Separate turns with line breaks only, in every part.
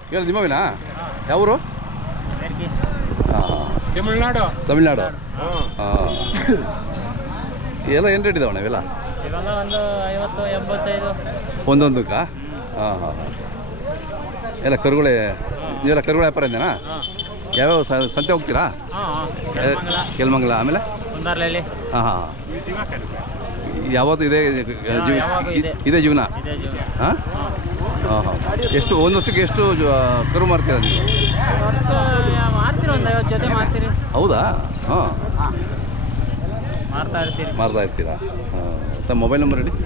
ಹೇಳಿ ನಿಮ್ಮವೇನಾ? ಯಾವರು?
ತಮಿಳ್ನಾಡು.
ತಮಿಳ್ನಾಡು. ಹಾಂ. ಎಲ್ಲ ಏನು ರೇಟ್ ಇದಾವಣ್ಣ ಇವೆಲ್ಲ?
ಇವೆಲ್ಲ ಒಂದು 50 85
ಒಂದೊಂದಕ್ಕಾ? ಹಾಂ ಹಾಂ. ಎಲ್ಲ ಕರುಗಳೇ, ನೀವೆಲ್ಲ ಕರುಗಳ ವ್ಯಾಪಾರ ಇದ್ದೇನಾ? ಯಾವ್ಯಾವ ಸಂತೆ ಹೋಗ್ತೀರಾ? ಕೆಲ್ಮಂಗಲ, ಆಮೇಲೆ
ಕುಂದಾರ್ಲಲ್ಲಿ.
ಹಾಂ ಹಾಂ. ಯಾವತ್ತು ಇದೇ ಇದೇ ಜೀವನ? ಹಾಂ ಹಾಂ ಹಾಂ. ಎಷ್ಟು ಒಂದು ವರ್ಷಕ್ಕೆ ಎಷ್ಟು ಕರು ಮಾರ್ತೀರಾ ನೀವು?
ಮಾರ್ತೀರಿ, ಒಂದು 50 ಜೊತೆ ಮಾರ್ತೀರಿ.
ಹೌದಾ? ಹಾಂ,
ಮಾರ್ತಾ
ಇರ್ತೀರಾ? ಹಾಂ. ತಮ್ಮ ಮೊಬೈಲ್ ನಂಬರ್ ಹೇಳಿ.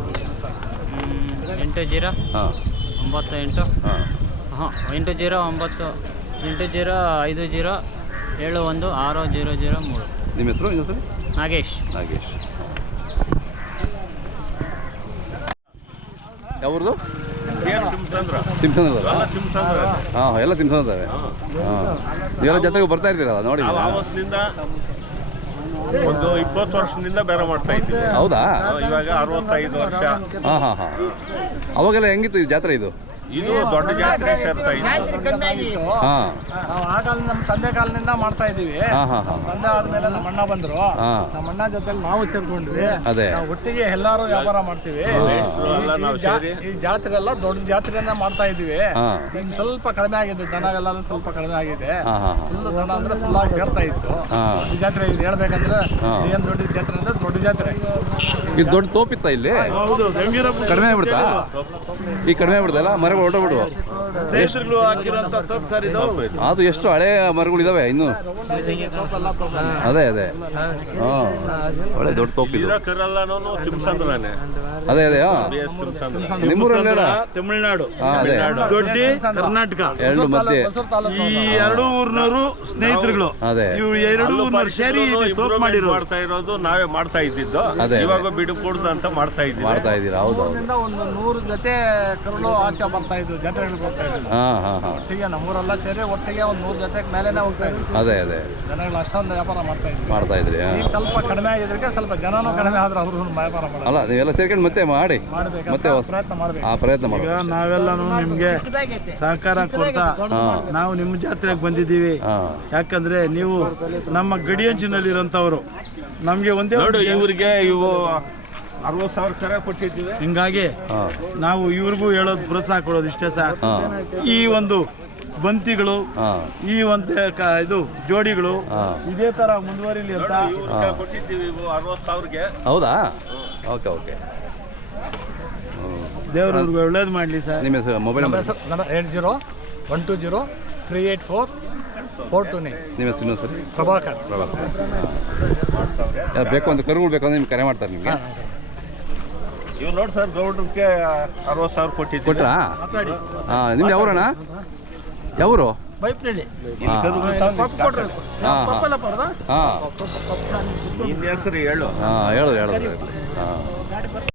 80
ಹಾಂ
98
ಹಾಂ
ಹಾಂ 80 9 80 50 71 6003.
ನಿಮ್ಮ ಹೆಸರು? ನಿಮ್ಮ ಹೆಸರು?
ನಾಗೇಶ್.
ಯಾವ್ದು?
ತಿಮ್ಸಂದ್ರ.
ಹಾಂ, ಎಲ್ಲ ತಿಮ್ಸಂದ್ರ ಇದ್ದಾವೆ. ಹಾಂ, ನೀವೆಲ್ಲ ಜೊತೆಗೆ ಬರ್ತಾ ಇರ್ತೀರಲ್ಲ ನೋಡಿ.
ಆವತ್ತಿನಿಂದ ಒಂದು 20 ವರ್ಷದಿಂದ ಬೇರೆ ಮಾಡ್ತಾ ಇದ್ದೀವಿ.
ಹೌದಾ?
ಇವಾಗ 65 ವರ್ಷ.
ಹಾಂ ಹಾಂ ಹಾಂ. ಅವಾಗೆಲ್ಲ ಹೆಂಗಿತ್ತು ಈ ಜಾತ್ರೆ?
ಇದು ದೊಡ್ಡ ಜಾತ್ರೆ ಸೇರ್ತಾ ಇತ್ತು.
ಹಾಂ,
ನಾವು ಆ ಕಾಲ ನಮ್ಮ ತಂದೆ ಕಾಲದಿಂದ ಮಾಡ್ತಾ ಇದ್ದೀವಿ.
ಹಾಂ ಹಾಂ ಹಾಂ.
ತಂದೆ ಆದ್ಮೇಲೆ ನಮ್ಮ ಅಣ್ಣ ಬಂದ್ರು.
ಹಾಂ,
ನಮ್ಮ ಅಣ್ಣ ಜೊತೆಲಿ ನಾವು ಸೇರ್ಕೊಂಡ್ವಿ.
ಅದೇ
ನಾವು ಒಟ್ಟಿಗೆ ಎಲ್ಲರೂ ವ್ಯಾಪಾರ ಮಾಡ್ತೀವಿ. ಈ ಜಾತ್ರೆ ಎಲ್ಲ ದೊಡ್ಡ ಜಾತ್ರೆಯನ್ನ ಮಾಡ್ತಾ ಇದ್ದೀವಿ.
ಹಾಂ
ಈಗ ಸ್ವಲ್ಪ ಕಡಿಮೆ ಆಗಿದೆ, ದನ ಎಲ್ಲ ಸ್ವಲ್ಪ ಕಡಿಮೆ ಆಗಿದೆ.
ಹಾಂ ಹಾಂ ಹಾಂ.
ಫುಲ್ ದನ ಅಂದ್ರೆ ಫುಲ್ ಆಗಿ ಸೇರ್ತಾ ಇತ್ತು.
ಹಾಂ,
ಈ ಜಾತ್ರೆ ಇದು ಹೇಳ್ಬೇಕಂದ್ರೆ ಏನ್ ದೊಡ್ಡ ಜಾತ್ರೆ ಅಂದ್ರೆ ದೊಡ್ಡ ಜಾತ್ರೆ.
ಇದು ದೊಡ್ಡ ತೋಪಿತ್ತ ಇಲ್ಲಿ? ಕಡಿಮೆ ಆಗ್ಬಿಡ್ತಾ? ಈಗ ಕಡಿಮೆ ಆಗ್ಬಿಡ್ತಲ್ಲ, ಮರಗಳು ಹೊರಟೋಗ್ಬಿಡು. ಅದು ಎಷ್ಟು ಹಳೆ ಮರಗಳು ಇದಾವೆ ಇನ್ನು? ಅದೇ ಅದೇ. ಹಾಂ, ಒಳ್ಳೆ ದೊಡ್ಡ ತೋಪಿದೆ. ಅದೇ ಅದೇ. ನಿಮ್ಮೂರಲ್ಲ?
ತಮಿಳ್ನಾಡು.
ಅದೇ
ದೊಡ್ಡ ಕರ್ನಾಟಕ
ಎರಡು ಮಧ್ಯೆ
ಈ 2 ಊರ್ನವರು ಸ್ನೇಹಿತರುಗಳು.
ಅದೇ
ಇವು 2 ಊರ್ನವರು ಸೇರಿ
ಮಾಡ್ತಾ ಇರೋದು ನಾವೇ ಮಾಡ್ತಾ ಇದ್ದಿದ್ದು.
ಅದೇ
ಇವಾಗ ಬಿಡುಕೊಡುದು ಅಂತ ಮಾಡ್ತಾ
ಇದ್ದೀರಾ? ಹೌದು.
ಒಂದು 100 ಜೊತೆ ಕರುಳು ಆಚೆ ಬರ್ತಾ ಇದ್ವು, ಜಾತ್ರೆಗಳಿಗೆ ಹೋಗ್ತಾ ಇದ್ವು.
ಹಾಂ ಹಾಂ ಹಾಂ.
ಒಟ್ಟಿಗೆ ನಮ್ಮೂರೆಲ್ಲ ಸೇರಿ ಒಟ್ಟಿಗೆ ಒಂದು 100 ಜೊತೆ ಮೇಲೆನೆ ಹೋಗ್ತಾ ಇದ್ವಿ.
ಅದೇ ಅದೇ.
ಜನಗಳು ಅಷ್ಟೊಂದು ವ್ಯಾಪಾರ ಮಾಡ್ತಾ
ಇದ್ರಿ?
ಈಗ ಸ್ವಲ್ಪ ಕಡಿಮೆ ಆಗಿದ್ದಕ್ಕೆ ಸ್ವಲ್ಪ ಜನನೂ ಕಡಿಮೆ ಆದ್ರೆ ಅವರು ವ್ಯಾಪಾರ ಮಾಡೋದು.
ಅಲ್ಲ, ನೀವೆಲ್ಲ ಸೇರ್ಕೊಂಡು ಮತ್ತೆ ಮಾಡಿ ಮತ್ತೆ ಪ್ರಯತ್ನ ಮಾಡಿ.
ನಾವೆಲ್ಲಾನು ನಿಮ್ಗೆ ಸಹಕಾರ ಕೊಡ್ತಾ ನಾವು ನಿಮ್ಮ ಜಾತ್ರೆಗೆ ಬಂದಿದ್ದೀವಿ. ಯಾಕಂದ್ರೆ ನೀವು ನಮ್ಮ ಗಡಿಯಂಚಿನಲ್ಲಿರೋಂಥವ್ರು. ನಮ್ಗೆ ಒಂದೇ
ನೋಡು, ಇವ್ರಿಗೆ ಇವು 60,000 ಕರ ಕೊಟ್ಟಿದ್ದೀವಿ.
ಹಿಂಗಾಗಿ ನಾವು ಇವ್ರಿಗೂ ಹೇಳೋದು ಪ್ರೋತ್ಸಾಹ ಕೊಡೋದು ಇಷ್ಟೇ ಸರ್. ಈ ಒಂದು ಬಂತಿಗಳು, ಈ ಒಂದು ಇದು ಜೋಡಿಗಳು ಇದೇ ತರ ಮುಂದುವರಿಲಿ ಅಂತ
ಕೊಟ್ಟಿದ್ದೀವಿ 60,000ಗೆ.
ಹೌದಾ? Okay okay.
ದೇವ್ರು ಒಳ್ಳೇದು ಮಾಡಲಿ ಸರ್.
ನಿಮ್ಮ ಹೆಸರು? Mobile number?
80-120-384-429.
ನಿಮ್ಮ ಹೆಸರು? ಇನ್ನೊಂದು ಸರಿ?
ಪ್ರಭಾಕರ್.
ಬೇಕು ಅಂತ ಕರುಗಳು ಬೇಕಂದ್ರೆ ನಿಮ್ಗೆ ಕರೆ ಮಾಡ್ತಾರೆ ನಿಮಗೆ.
ಇವ್ ನೋಡಿ ಸರ್, ಗೌಡ್ರಿಗೆ 60,000 ಕೊಟ್ಟಿದ್ದೀವಿ.
ಕೊಟ್ರಾ? ಹಾಂ. ನಿಮ್ದು ಯಾವೂರಣ್ಣ? ಯಾವೂರು?
ಬೈಪ್ನಳ್ಳಿ.
ಹಾಂ ಹಾಂ.
ನಿನ್ನ ಹೆಸರು ಹೇಳು.
ಹಾಂ, ಹೇಳಿದ್ರು. ಹಾಂ.